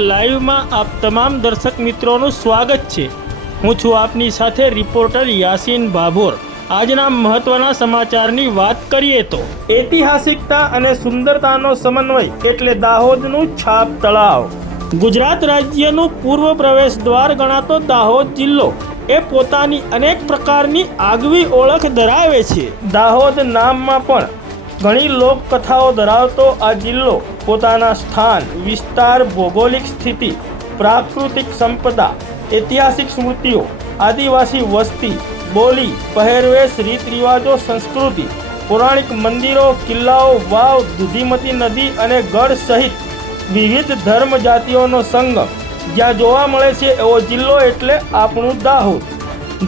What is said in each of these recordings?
લાઈવમાં આપ તમામ દર્શક મિત્રોનું સ્વાગત છે। હું છું આપની સાથે રિપોર્ટર યાસીન ભાભોર। આજના મહત્વના સમાચારની વાત કરીએ તો ઐતિહાસિકતા અને સુંદરતાનો સમન્વય એટલે દાહોદનું છાપ તળાવ। ગુજરાત રાજ્યનું પૂર્વ પ્રવેશ દ્વાર ગણાતો દાહોદ જિલ્લો એ પોતાની અનેક પ્રકારની આગવી ઓળખ ધરાવે છે। દાહોદ નામમાં પણ ઘણી લોકકથાઓ ધરાવતો આ જિલ્લો પોતાના સ્થાન, વિસ્તાર, ભૌગોલિક સ્થિતિ, પ્રાકૃતિક સંપદા, ઐતિહાસિક સ્મૃતિઓ, આદિવાસી વસ્તી, બોલી, પહેરવેશ, રીત રિવાજો, સંસ્કૃતિ, પૌરાણિક મંદિરો, કિલ્લાઓ, વાવ, દૂધીમતી નદી અને ગઢ સહિત વિવિધ ધર્મ જાતિઓનો સંગમ જ્યાં જોવા મળે છે એવો જિલ્લો એટલે આપણું દાહોદ।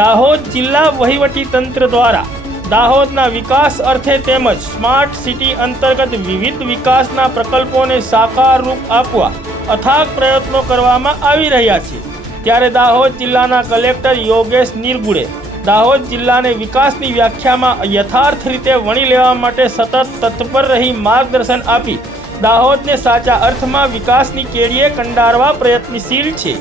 દાહોદ જિલ્લા વહીવટી તંત્ર દ્વારા દાહોદના વિકાસ અર્થે તેમજ સ્માર્ટ સિટી અંતર્ગત વિવિધ વિકાસના પ્રકલ્પોને સાકાર રૂપ આપવા અથાગ પ્રયત્નો કરવામાં આવી રહ્યા છે। ત્યારે દાહોદ જિલ્લાના કલેક્ટર યોગેશ નિરગુડે દાહોદ જિલ્લાને વિકાસની વ્યાખ્યામાં યથાર્થ રીતે વણી લેવા માટે સતત તત્પર રહી માર્ગદર્શન આપી દાહોદને સાચા અર્થમાં વિકાસની કેડીએ કંડારવા પ્રયત્નશીલ છે।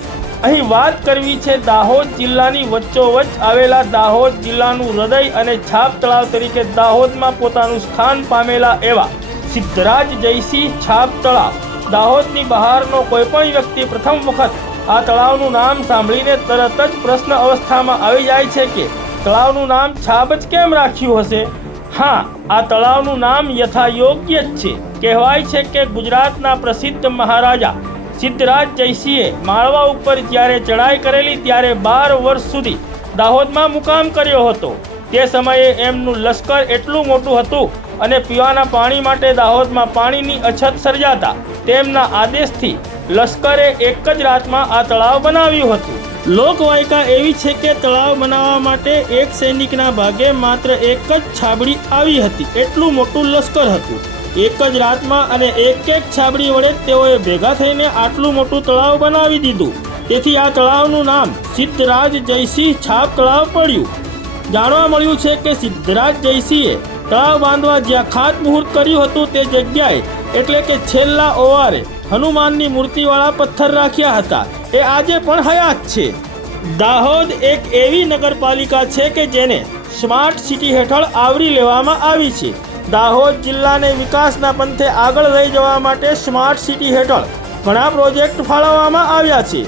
અહીં વાત કરવી છે દાહોદ જિલ્લાની વચ્ચોવચ્ચ આવેલા દાહોદ જિલ્લાનું હૃદય અને છાપ તળાવ તરીકે દાહોદમાં પોતાનું સ્થાન પામેલા એવા સિદ્ધરાજ જયસિંહ છાપ તળાવ। દાહોદની બહારનો કોઈપણ વ્યક્તિ પ્રથમ વખત આ તળાવનું નામ સાંભળીને તરત જ પ્રશ્ન અવસ્થામાં આવી જાય છે કે તળાવનું નામ છાપ જ કેમ રાખ્યું હશે? હા, આ તળાવનું નામ યથાયોગ્ય જ છે। કહેવાય છે કે ગુજરાતના પ્રસિદ્ધ મહારાજા સિદ્ધરાજ જયસિંહે માળવા ઉપર જ્યારે ચડાઈ કરેલી ત્યારે 12 વર્ષ સુધી દાહોદમાં મુકામ કર્યો હતો। તે સમયે એમનું લશ્કર એટલું મોટું હતું અને પીવાના પાણી માટે દાહોદમાં પાણીની અછત સર્જાતા તેમના આદેશથી લશ્કરે એક જ રાતમાં આ તળાવ બનાવ્યું હતું। લોકવાયકા એવી છે કે તળાવ બનાવવા માટે એક સૈનિકના ભાગે માત્ર એક જ છાબડી આવી હતી, એટલું મોટું લશ્કર હતું। એક જ રાતમાં અને એક છાબડી વડે તેઓએ ભેગા થઈને આટલું મોટું તળાવ બનાવી દીધું। તેથી આ તળાવનું નામ સિદ્ધરાજ જયસિંહ છાપ તળાવ પડ્યું। જાણવા મળ્યું છે કે સિદ્ધરાજ જયસિંહે તળાવ બાંધવા જ્યાં ખાતમુહૂર્ત કર્યું હતું તે જગ્યાએ એટલે કે છેલ્લા ઓવારે હનુમાનની મૂર્તિવાળા પથ્થર રાખ્યા હતા, એ આજે પણ હયાત છે। દાહોદ એક એવી નગરપાલિકા છે કે જેને સ્માર્ટ સિટી હેઠળ આવરી લેવામાં આવી છે। દાહોદ જિલ્લાને વિકાસના પંથે આગળ લઈ જવા માટે સ્માર્ટ સિટી હેઠળ ઘણા પ્રોજેક્ટ ફાળવવામાં આવ્યા છે,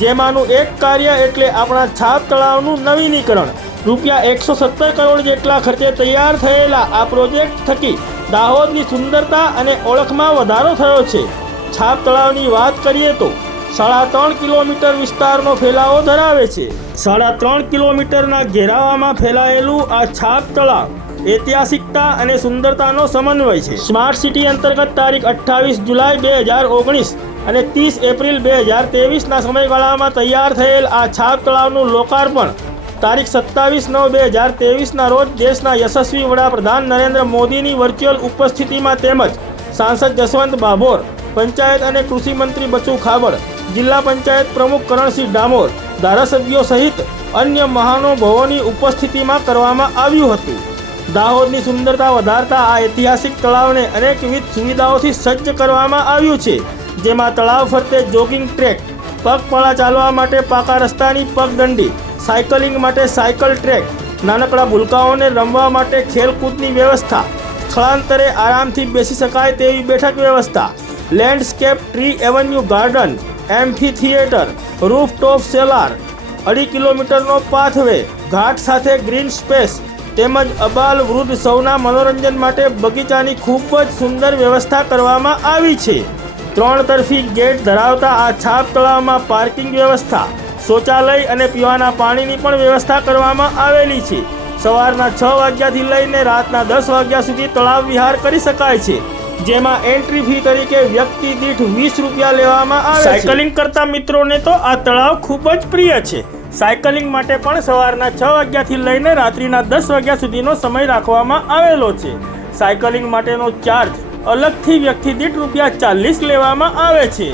જેમાંનું એક કાર્ય એટલે આપણા છાપ તળાવનું નવીનીકરણ। રૂપિયા 117 કરોડ જેટલા ખર્ચે તૈયાર થયેલા આ પ્રોજેક્ટ થકી દાહોદની સુંદરતા અને ઓળખમાં વધારો થયો છે। છાપ તળાવની વાત કરીએ તો 3.5 કિલોમીટર વિસ્તારનો ફેલાવો ધરાવે છે। 3.5 કિલોમીટરના ઘેરાવામાં ફેલાયેલું આ છાપ તળાવ ઐતિહાસિકતા અને સુંદરતાનો સમન્વય છે। સ્માર્ટ સિટી અંતર્ગત તારીખ 28 જુલાઈ 2019 અને 30 એપ્રિલ 2023ના સમયગાળામાં તૈયાર થયેલ આ છાપ તળાવનું લોકાર્પણ તારીખ 27/9/2023ના રોજ દેશના યશસ્વી વડાપ્રધાન નરેન્દ્ર મોદીની વર્ચ્યુઅલ ઉપસ્થિતિમાં તેમજ સાંસદ જસવંત ભાભોર, પંચાયત અને કૃષિ મંત્રી બચુ ખાબડ, જિલ્લા પંચાયત પ્રમુખ કરણસિંહ ડામોર, ધારાસભ્યો સહિત અન્ય મહાનુભાવોની ઉપસ્થિતિમાં કરવામાં આવ્યું હતું। દાહોદની સુંદરતા વધારતા આ ઐતિહાસિક તળાવને અનેકવિધ સુવિધાઓથી સજ્જ કરવામાં આવ્યું છે, જેમાં તળાવ ફરતે જોગિંગ ટ્રેક, પગપાળા ચાલવા માટે પાકા રસ્તાની પગદંડી, સાયકલિંગ માટે સાયકલ ટ્રેક, નાનકડા ભૂલકાઓને રમવા માટે ખેલકૂદની વ્યવસ્થા, સ્થળાંતરે આરામથી બેસી શકાય તેવી બેઠક વ્યવસ્થા, landscape tree avenue garden, amphitheatre, rooftop cellar, 2.5 કિલોમીટરનો પાથવે, ઘાટ સાથે ગ્રીન સ્પેસ તેમજ અબાલ વૃદ્ધ સૌના મનોરંજન માટે બગીચાની ખૂબ જ સુંદર વ્યવસ્થા કરવામાં આવી છે। 3 તરફી ગેટ ધરાવતા આ છાપ તળાવમાં પાર્કિંગ વ્યવસ્થા, શૌચાલય અને પીવાના પાણીની પણ વ્યવસ્થા કરવામાં આવેલી છે। સવારના 6 વાગ્યાથી લઈને રાતના 10 વાગ્યા સુધી તળાવ વિહાર કરી શકાય છે, જેમાં એન્ટ્રી ફી તરીકે વ્યક્તિ દીઠ 20 રૂપિયા લેવામાં આવે છે। સાયકલિંગ કરતા મિત્રોને તો આ તળાવ ખૂબ જ પ્રિય છે। સાયકલિંગ માટે પણ સવારના 6 વાગ્યાથી લઈને રાત્રિના 10 વાગ્યા સુધીનો સમય રાખવામાં આવેલો છે। સાયકલિંગ માટેનો ચાર્જ અલગથી વ્યક્તિ દીઠ રૂપિયા 40 લેવામાં આવે છે।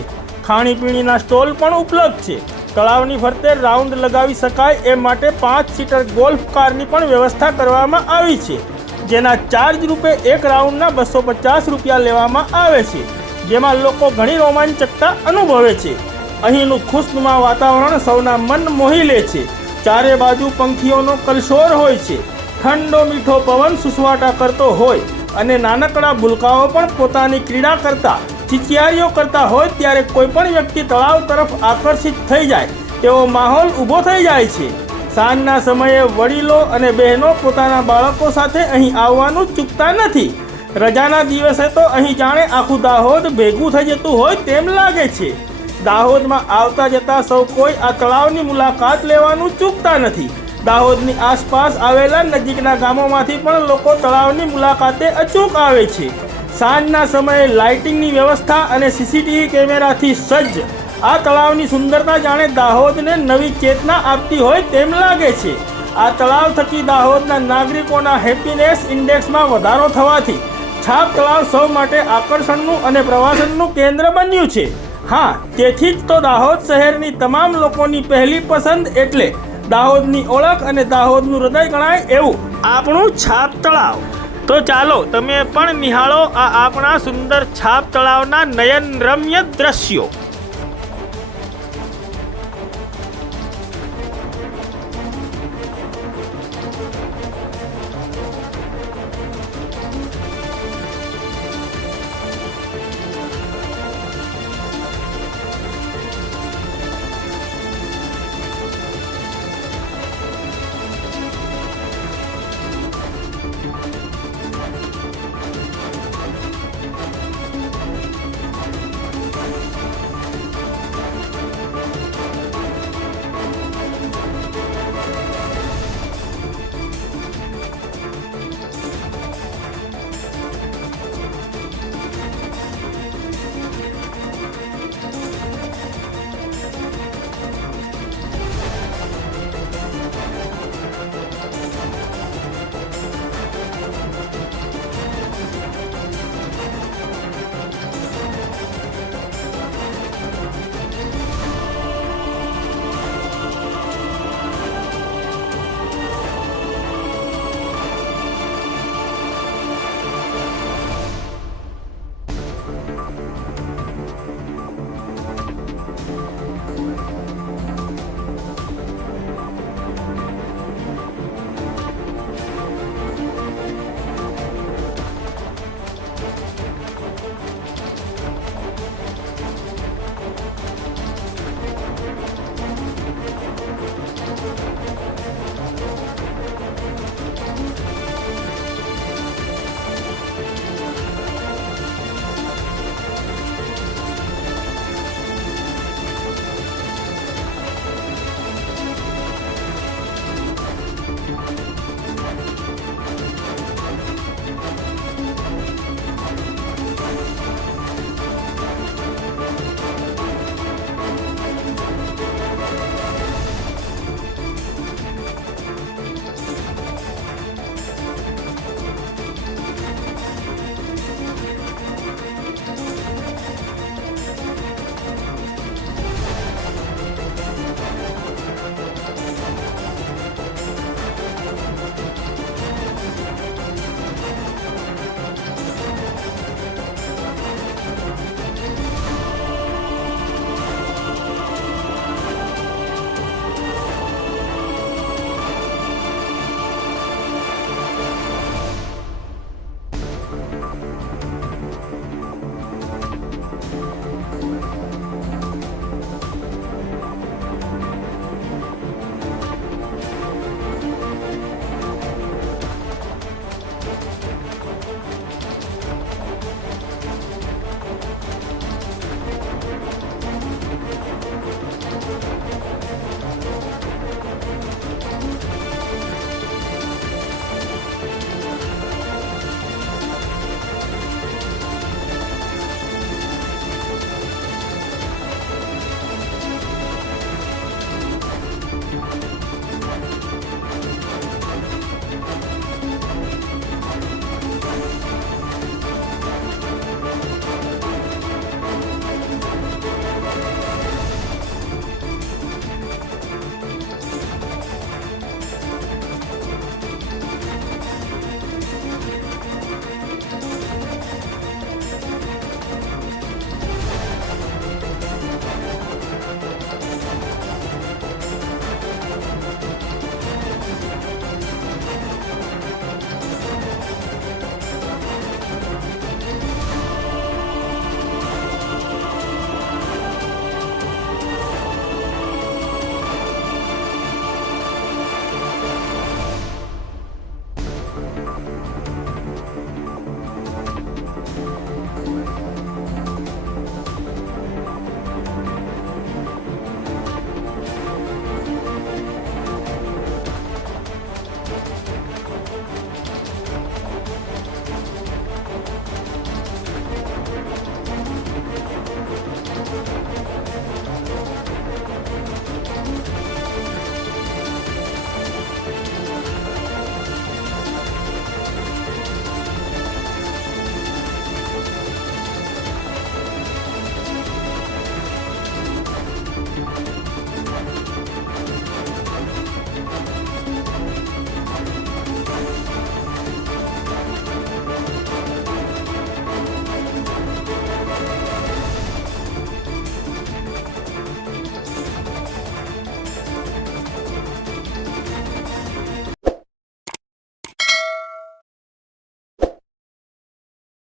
ખાણીપીણીના સ્ટોલ પણ ઉપલબ્ધ છે। તળાવની ફરતે રાઉન્ડ લગાવી શકાય એ માટે 5 સીટર ગોલ્ફ કારની પણ વ્યવસ્થા કરવામાં આવી છે, જેના ચાર્જ રૂપે એક રાઉન્ડના 250 રૂપિયા લેવામાં આવે છે। જેમાં લોકો ઘણી રોમાંચકતા અનુભવે છે. અહીંનું ખુશનુમા વાતાવરણ સૌના મન મોહી લે છે. ચારે બાજુ પંખીઓનો કલશોર હોય છે. ઠંડો મીઠો પવન સુસવાટા કરતો હોય અને નાનકડા ભૂલકાઓ પણ પોતાની ક્રીડા કરતા ચિચિયારીઓ કરતા હોય ત્યારે કોઈ પણ વ્યક્તિ તળાવ તરફ આકર્ષિત થઈ જાય તેવો માહોલ ઊભો થઈ જાય છે. સાંજના સમયે વડીલો અને બહેનો પોતાના બાળકો સાથે અહીં આવવાનું ચૂકતા નથી. રજાના દિવસે તો અહીં જાણે આખું દાહોદ ભેગું થઈ જતું હોય તેમ લાગે છે. દાહોદમાં આવતા જતા સૌ કોઈ આ તળાવની મુલાકાત લેવાનું ચૂકતા નથી. દાહોદની આસપાસ આવેલા નજીકના ગામોમાંથી પણ લોકો તળાવની મુલાકાતે અચૂક આવે છે. સાંજના સમયે લાઇટિંગની વ્યવસ્થા અને સીસીટીવી કેમેરાથી સજ્જ આ તળાવની સુંદરતા જાણે દાહોદને નવી ચેતના આપતી હોય તેમ લાગે છે. આ તળાવ થકી દાહોદના નાગરિકોના હેપીનેસ ઇન્ડેક્સમાં વધારો થવાથી છાપ તળાવ સૌ માટે આકર્ષણનું અને પ્રવાસનનું કેન્દ્ર બન્યું છે. હા, તેથી જ તો દાહોદ શહેરની તમામ લોકોની પહેલી પસંદ એટલે દાહોદની ઓળખ અને દાહોદનું હૃદય ગણાય એવું આપણું છાપ તળાવ. તો ચાલો તમે પણ નિહાળો આ આપણા સુંદર છાપ તળાવના નયનરમ્ય દ્રશ્યો.